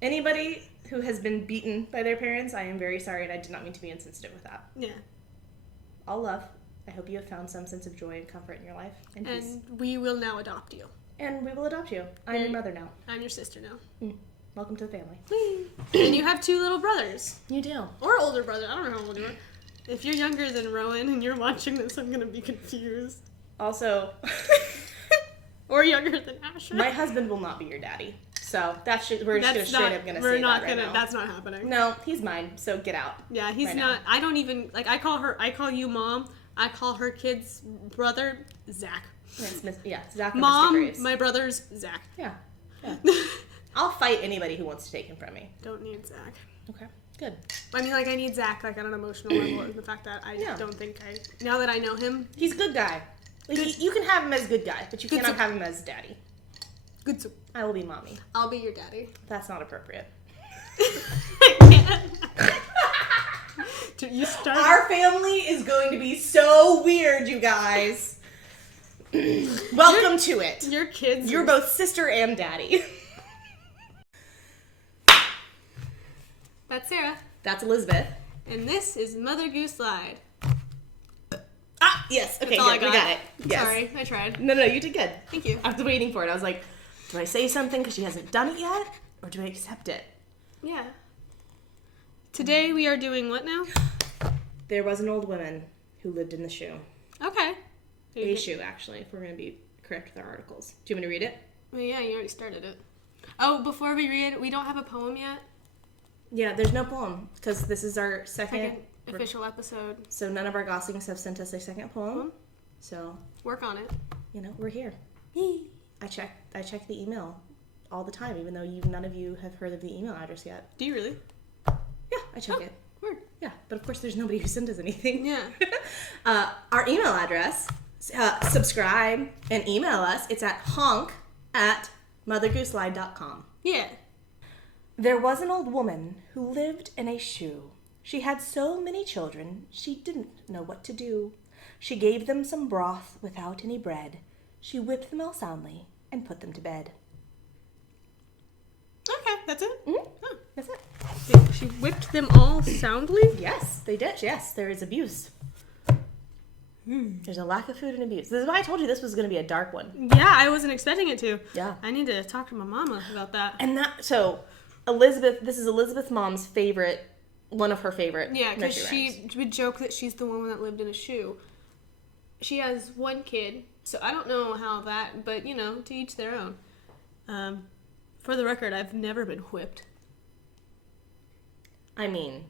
Anybody who has been beaten by their parents, I am very sorry, and I did not mean to be insensitive with that. Yeah. All love. I hope you have found some sense of joy and comfort in your life. And peace. We will now adopt you. And we will adopt you. I'm your mother now. I'm your sister now. Welcome to the family. And you have 2 little brothers. You do. Or older brother. I don't know how old you are. If you're younger than Rowan and you're watching this, I'm going to be confused. Also... Or younger than Asher. My husband will not be your daddy. So we're just straight up gonna say that right now. That's not happening. No, he's mine. So get out. Yeah, he's not. I don't even like. I call you mom. I call her kid's brother Zach. Zach. Mom, and Mr. Graves. my brother's Zach. Yeah. I'll fight anybody who wants to take him from me. Don't need Zach. Okay. Good. I mean, like I need Zach like on an emotional level. And the fact that I don't think now that I know him, he's a good guy. Like, you can have him as good guy, but you cannot have him as daddy. Good soup. I will be mommy. I'll be your daddy. That's not appropriate. Our family is going to be so weird, you guys. Welcome to it. Your kids. You're both sister and daddy. That's Sarah. That's Elizabeth. And this is Mother Goose Lied. Ah, yes. Okay, good. We got it. Yes. Sorry, I tried. No, you did good. Thank you. I was waiting for it. I was like, do I say something because she hasn't done it yet? Or do I accept it? Yeah. Today we are doing what now? There was an old woman who lived in the shoe. Okay. A shoe, actually, if we're going to be correct with our articles. Do you want me to read it? Well, yeah, you already started it. Oh, before we read, we don't have a poem yet? Yeah, there's no poem, because this is our second official episode. So none of our goslings have sent us a second poem. So work on it. We're here. I check the email all the time, even though none of you have heard of the email address yet. Do you really? Yeah, I check it. Word. Yeah, but of course there's nobody who sent us anything. Yeah. Our email address, subscribe and email us. It's at honk@mothergooselied.com. Yeah. There was an old woman who lived in a shoe. She had so many children, she didn't know what to do. She gave them some broth without any bread. She whipped them all soundly and put them to bed. Okay, that's it? Mm-hmm. Oh, that's it. She whipped them all soundly? Yes, they did. Yes, there is abuse. There's a lack of food and abuse. This is why I told you this was going to be a dark one. Yeah, I wasn't expecting it to. Yeah. I need to talk to my mama about that. And so Elizabeth, this is Elizabeth's mom's favorite, one of her favorite. Yeah, because she would joke that she's the one that lived in a shoe. She has one kid, so I don't know how that, but to each their own. For the record, I've never been whipped. I mean,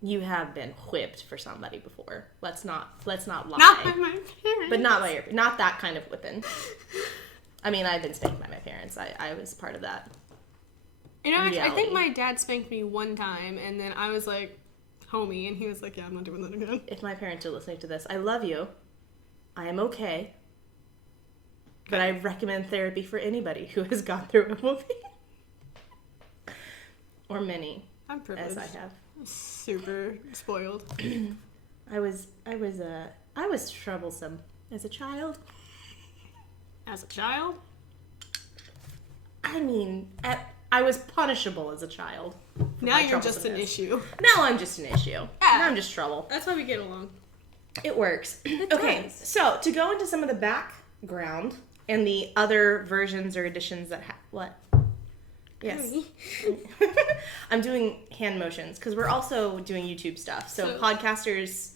you have been whipped for somebody before. Let's not lie. Not by my parents. But not that kind of whipping. I mean, I've been spanked by my parents. I was part of that. Actually, I think my dad spanked me one time, and then I was like, homie, and he was like, yeah, I'm not doing that again. If my parents are listening to this, I love you. I am okay. But I recommend therapy for anybody who has gone through a movie. Or many. I'm privileged. As I have. Super spoiled. I was troublesome as a child. As a child? I mean, I was punishable as a child. Now you're just an issue. Now I'm just an issue. Yeah. Now I'm just trouble. That's why we get along. It works. It okay, does. so to go into some of the background and the other versions or editions that what? Yes. I'm doing hand motions because we're also doing YouTube stuff. So podcasters,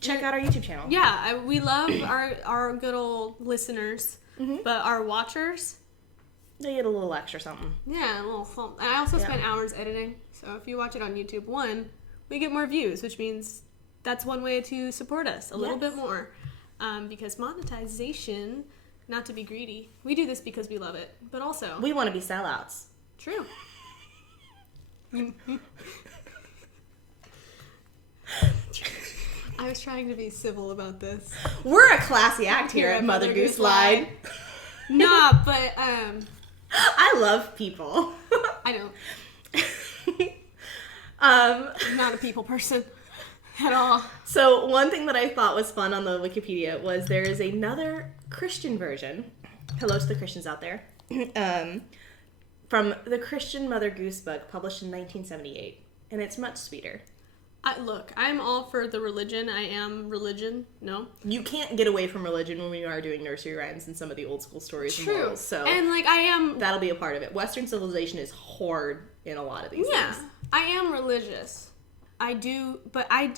check out our YouTube channel. Yeah, we love our good old listeners, but our watchers, they get a little extra something. Yeah, a little something. And I also spend hours editing. So if you watch it on YouTube, we get more views, which means that's one way to support us a little bit more. Because monetization, not to be greedy, we do this because we love it, but also we want to be sellouts. True. I was trying to be civil about this. We're a classy act here at Mother Goose Lied. Nah, but I love people. I don't. I'm not a people person at all. So one thing that I thought was fun on the Wikipedia was there is another Christian version. Hello to the Christians out there. from the Christian Mother Goose book, published in 1978. And it's much sweeter. Look, I'm all for the religion. I am religion. No? You can't get away from religion when we are doing nursery rhymes and some of the old school stories and morals. So and, like, I am... That'll be a part of it. Western civilization is hard in a lot of these things. Yeah, I am religious. I do, but I...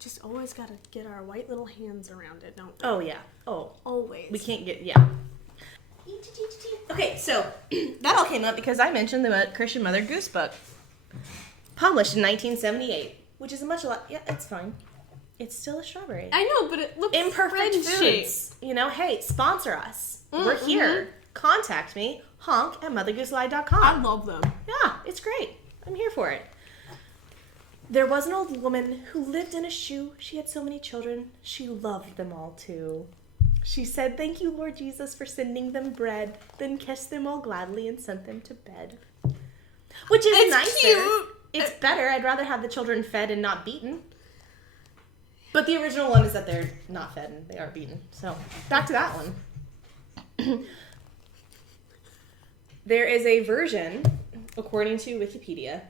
just always gotta get our white little hands around it, don't we? Oh, yeah. Oh. Always. We can't get... Yeah. Okay, so that all came up because I mentioned the Christian Mother Goose book. Published in 1978, which is a much lot. Yeah, it's fine. It's still a strawberry. I know, but it looks imperfect foods. You know, hey, sponsor us. We're here. Contact me. honk@mothergooselied.com. I love them. Yeah, it's great. I'm here for it. There was an old woman who lived in a shoe. She had so many children. She loved them all too. She said, "Thank you, Lord Jesus, for sending them bread. Then kissed them all gladly and sent them to bed." Which is nicer. Cute. It's better. I'd rather have the children fed and not beaten. But the original one is that they're not fed and they are beaten. So, back to that one. There is a version, according to Wikipedia,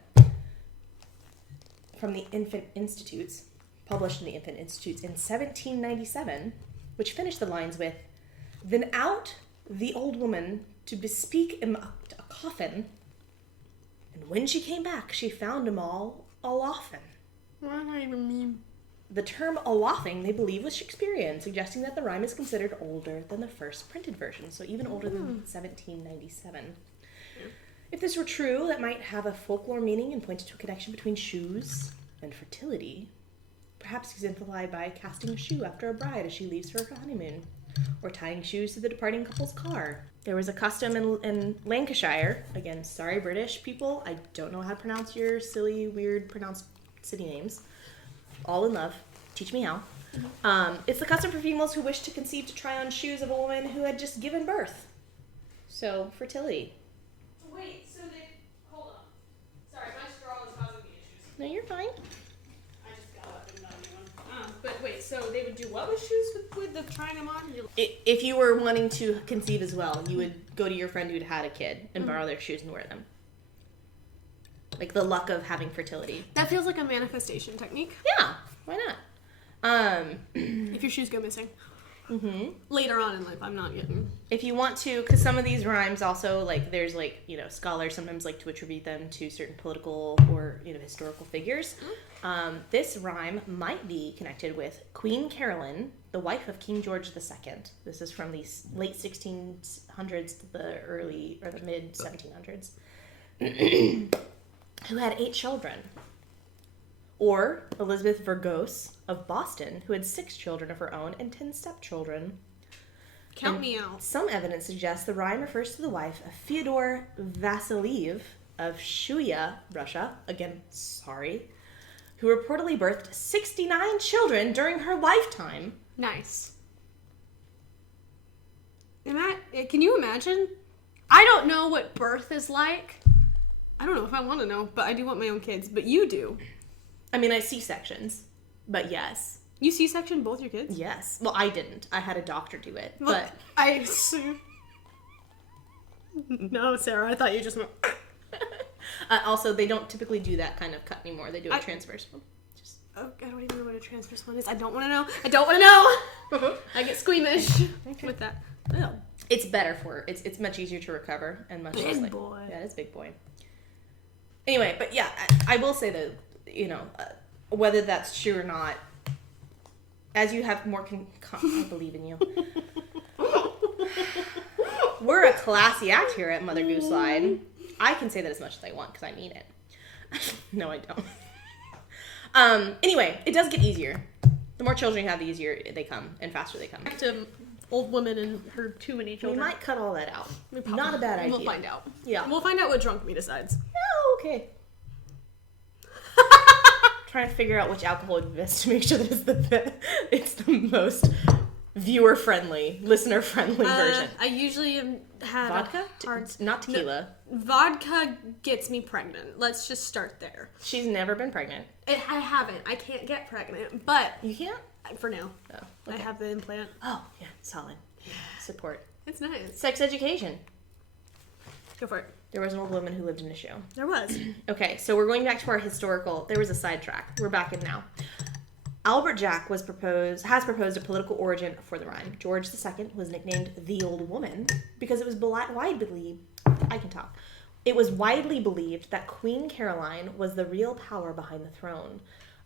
from the Infant Institutes, published in the Infant Institutes in 1797, which finished the lines with, "Then out the old woman to bespeak him a coffin, and when she came back, she found 'em all aloffen." What does that even mean? The term aloffing, they believe, was Shakespearean, suggesting that the rhyme is considered older than the first printed version, so even older than 1797. If this were true, that might have a folklore meaning and point to a connection between shoes and fertility. Perhaps exemplified by casting a shoe after a bride as she leaves for her honeymoon, or tying shoes to the departing couple's car. There was a custom in Lancashire. Again, sorry, British people. I don't know how to pronounce your silly, weird pronounced city names. All in love. Teach me how. It's the custom for females who wish to conceive to try on shoes of a woman who had just given birth. So, fertility. Wait, so they... Hold on. Sorry, my straw is causing me issues. No, you're fine. I just got up and not anyone. But wait, so they would do what with shoes with the trying them on? If you were wanting to conceive as well, you would go to your friend who'd had a kid and borrow their shoes and wear them. Like the luck of having fertility. That feels like a manifestation technique. Yeah, why not? If your shoes go missing. Later on in life, I'm not getting. If you want to, because some of these rhymes also, like, there's, like, you know, scholars sometimes like to attribute them to certain political or, you know, historical figures. This rhyme might be connected with Queen Caroline, the wife of King George II. This is from the late 1600s to the early, or the mid 1700s. Who had 8 children. Or Elizabeth Vergose of Boston, who had 6 children of her own and 10 stepchildren. Count me out. Some evidence suggests the rhyme refers to the wife of Fyodor Vasiliev of Shuya, Russia, again, sorry, who reportedly birthed 69 children during her lifetime. Nice. Can you imagine? I don't know what birth is like. I don't know if I want to know, but I do want my own kids. But you do. I mean, I C-sections, but yes. You C-section both your kids? Yes. Well, I didn't. I had a doctor do it, Look, but... I assume... No, Sarah, I thought you just went... Also, they don't typically do that kind of cut anymore. They do a transverse one. Oh, I don't even know what a transverse one is. I don't want to know. I don't want to know. I get squeamish with that. Oh. It's better for it's much easier to recover and much less Big boy. Yeah, it's big boy. Anyway, but yeah, I will say that, you know, whether that's true or not, as you have more I believe in you. We're a classy act here at Mother Goose Lied. I can say that as much as I want because I mean it. No, I don't. Anyway, it does get easier. The more children you have, the easier they come and faster they come. Back to old woman and her too many children. We might cut all that out. Not a bad idea. We'll find out. Yeah. We'll find out what drunk me decides. Oh, okay. Trying to figure out which alcohol would be best to make sure that it's the most viewer-friendly, listener-friendly version. I usually have vodka? Not tequila. No, vodka gets me pregnant. Let's just start there. She's never been pregnant. I haven't. I can't get pregnant, but... You can't? For now. Oh, okay. I have the implant. Oh, yeah, solid. Support. It's nice. Sex education. Go for it. There was an old woman who lived in a shoe. There was. Okay, so we're going back to our historical. There was a sidetrack. We're back in now. Albert Jack has proposed a political origin for the rhyme. George II was nicknamed the Old Woman because it was It was widely believed that Queen Caroline was the real power behind the throne.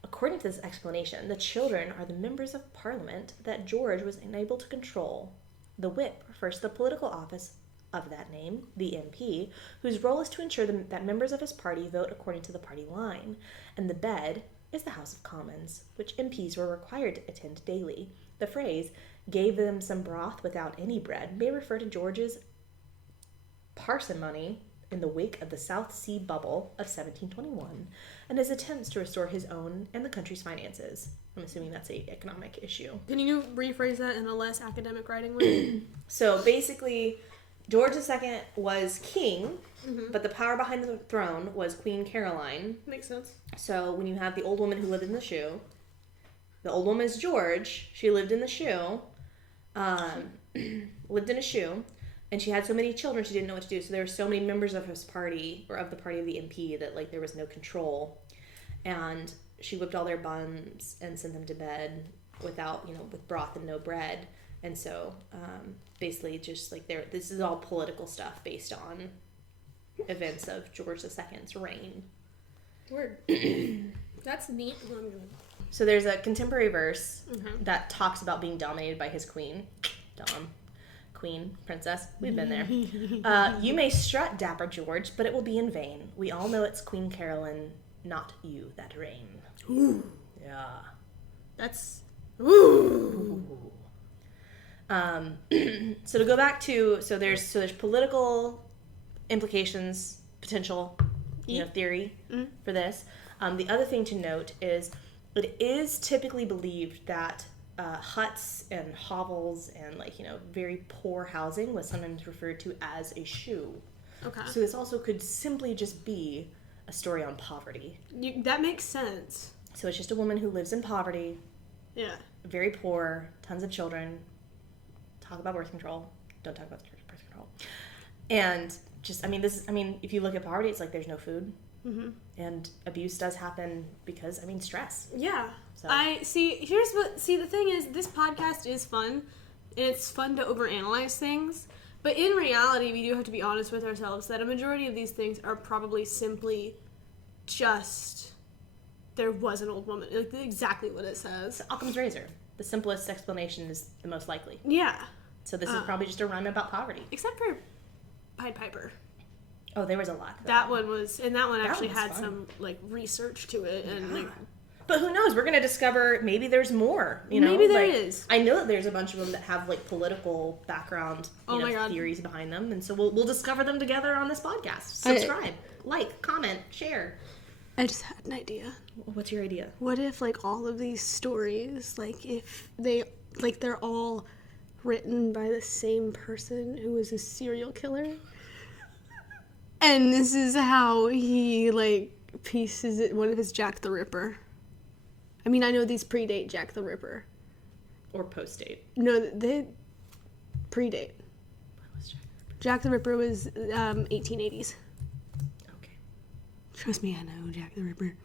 According to this explanation, the children are the members of Parliament that George was unable to control. The whip refers to the political office of that name, the MP, whose role is to ensure that members of his party vote according to the party line. And the bed is the House of Commons, which MPs were required to attend daily. The phrase, gave them some broth without any bread, may refer to George's parsimony in the wake of the South Sea bubble of 1721 and his attempts to restore his own and the country's finances. I'm assuming that's an economic issue. Can you rephrase that in a less academic writing way? So basically, George II was king, but the power behind the throne was Queen Caroline. Makes sense. So when you have the old woman who lived in the shoe, the old woman is George. She lived in the shoe, and she had so many children she didn't know what to do. So there were so many members of his party, or of the party of the MP, that like there was no control. And she whipped all their buns and sent them to bed without, with broth and no bread. And so basically just like this is all political stuff based on events of George II's reign. Word. That's neat. So there's a contemporary verse that talks about being dominated by his queen. Queen, princess, we've been there. You may strut, dapper George, but it will be in vain. We all know it's Queen Caroline, not you that reign. Ooh. Yeah. That's... Ooh. So to go back to... So there's political implications, potential, theory for this. The other thing to note is it is typically believed that huts and hovels and very poor housing was sometimes referred to as a shoe. Okay. So this also could simply just be a story on poverty. That makes sense. So it's just a woman who lives in poverty. Yeah. Very poor, tons of children. Talk about birth control. Don't talk about birth control. And just, if you look at poverty, it's like there's no food. Mm-hmm. And abuse does happen because, stress. Yeah. So. The thing is, this podcast is fun, and it's fun to overanalyze things, but in reality, we do have to be honest with ourselves that a majority of these things are probably simply just, there was an old woman, like exactly what it says. It's Occam's razor. The simplest explanation is the most likely. Yeah. So this is probably just a rhyme about poverty. Except for Pied Piper. Oh, there was a lot. That one actually had fun. Some, research to it, and, But who knows? We're going to discover maybe there's more, Maybe there is. I know that there's a bunch of them that have, political background theories behind them. And so we'll discover them together on this podcast. Subscribe, comment, share. I just had an idea. What's your idea? What if, all of these stories, if they, they're all written by the same person who was a serial killer? And this is how he, pieces it. What if it's Jack the Ripper? I know these predate Jack the Ripper. Or post-date. No, they predate. When was Jack the Ripper was 1880s. Okay. Trust me, I know Jack the Ripper.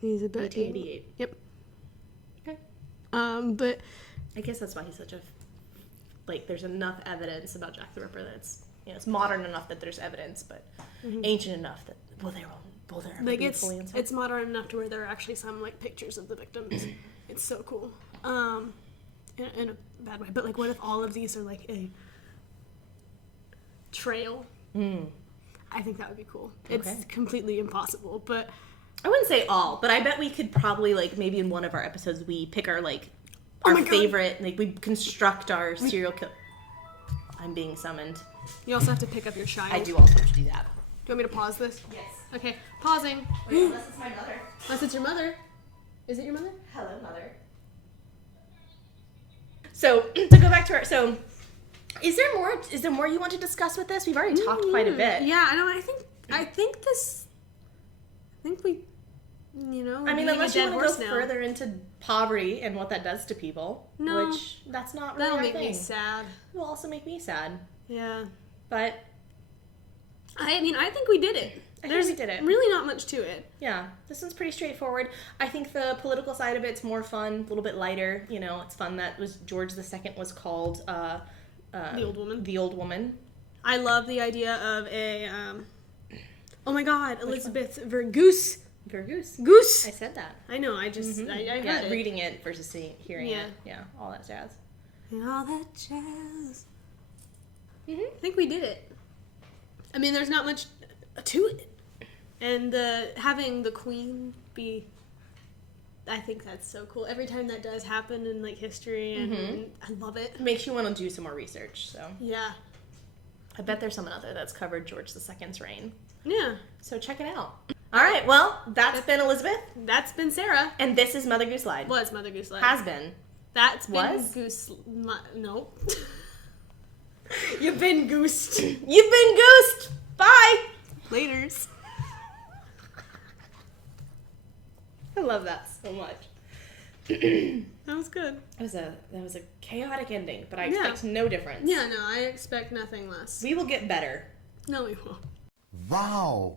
He's about 1888. Yep. Okay. But... I guess that's why he's such a... there's enough evidence about Jack the Ripper that it's modern enough that there's evidence, but ancient enough that, will there ever be fully inside? It's modern enough to where there are actually some, pictures of the victims. It's so cool. In a bad way. But, what if all of these are, a trail? I think that would be cool. Okay. It's completely impossible, but... I wouldn't say all, but I bet we could probably, maybe in one of our episodes, we pick our, our favorite, we construct our serial killer. I'm being summoned. You also have to pick up your child. I do also have to do that. Do you want me to pause this? Yes. Okay, pausing. Wait, unless it's my mother. Unless it's your mother. Is it your mother? Hello, mother. So, to go back to is there more you want to discuss with this? We've already talked quite a bit. Yeah, I know. I think we, unless you want to go further into poverty and what that does to people. No. Which, that's not really That'll our make thing. me sad. It will also make me sad. Yeah. But I think we did it. I think we did it. Really not much to it. Yeah, this one's pretty straightforward. I think the political side of it's more fun, a little bit lighter. You know, it's fun that George II was called The Old Woman. The Old Woman. I love the idea of a oh my God, Elizabeth Vergoose. Goose. I said that. I know. I just I heard it. Reading it versus hearing it. Yeah, all that jazz. And all that jazz. I think we did it. I mean, there's not much to it. And having the queen be, I think that's so cool. Every time that does happen in like history, and I love it. It makes you want to do some more research. So yeah, I bet there's someone out there that's covered George II's reign. Yeah. So check it out. All right. Well, that's been Elizabeth. That's been Sarah. And this is Mother Goose Lied. Was Mother Goose Lied. Has been. That's been Was? No. You've been goosed. You've been goosed. Bye. Laters. I love that so much. That was good. That was a chaotic ending, but I expect no difference. Yeah, no, I expect nothing less. We will get better. No, we won't. Wow.